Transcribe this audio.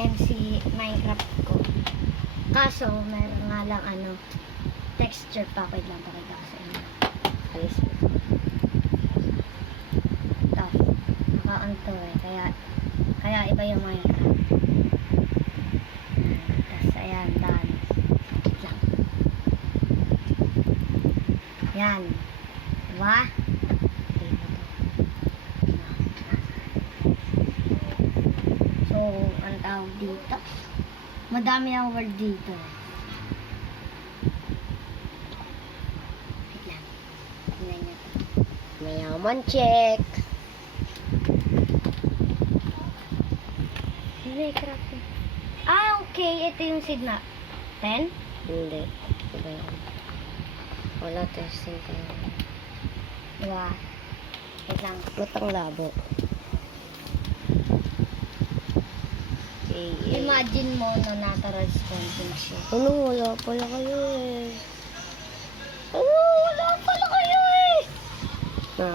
MC Minecraft ko. Kaso, meron nga lang texture pa. Wait lang, pakita ko sa inyo. Alis. Ito. Naka-on to eh. Kaya iba yung Minecraft. Tapos, ayan, done. Wait lang. Yan. Diba? So, ang tawag dito? Madami ang word dito. Wait lang. Tingnan nyo to. Mayaman check. Minecraft. Ah, okay. Ito yung seed na. 10? Hindi. Iba yan. Wala testing ka. Diba? Wait lang. Matang labo. Imagine mo na natural sponging siya. Ano? Wala pala kayo eh. Ano? Wala pala kayo eh. Na.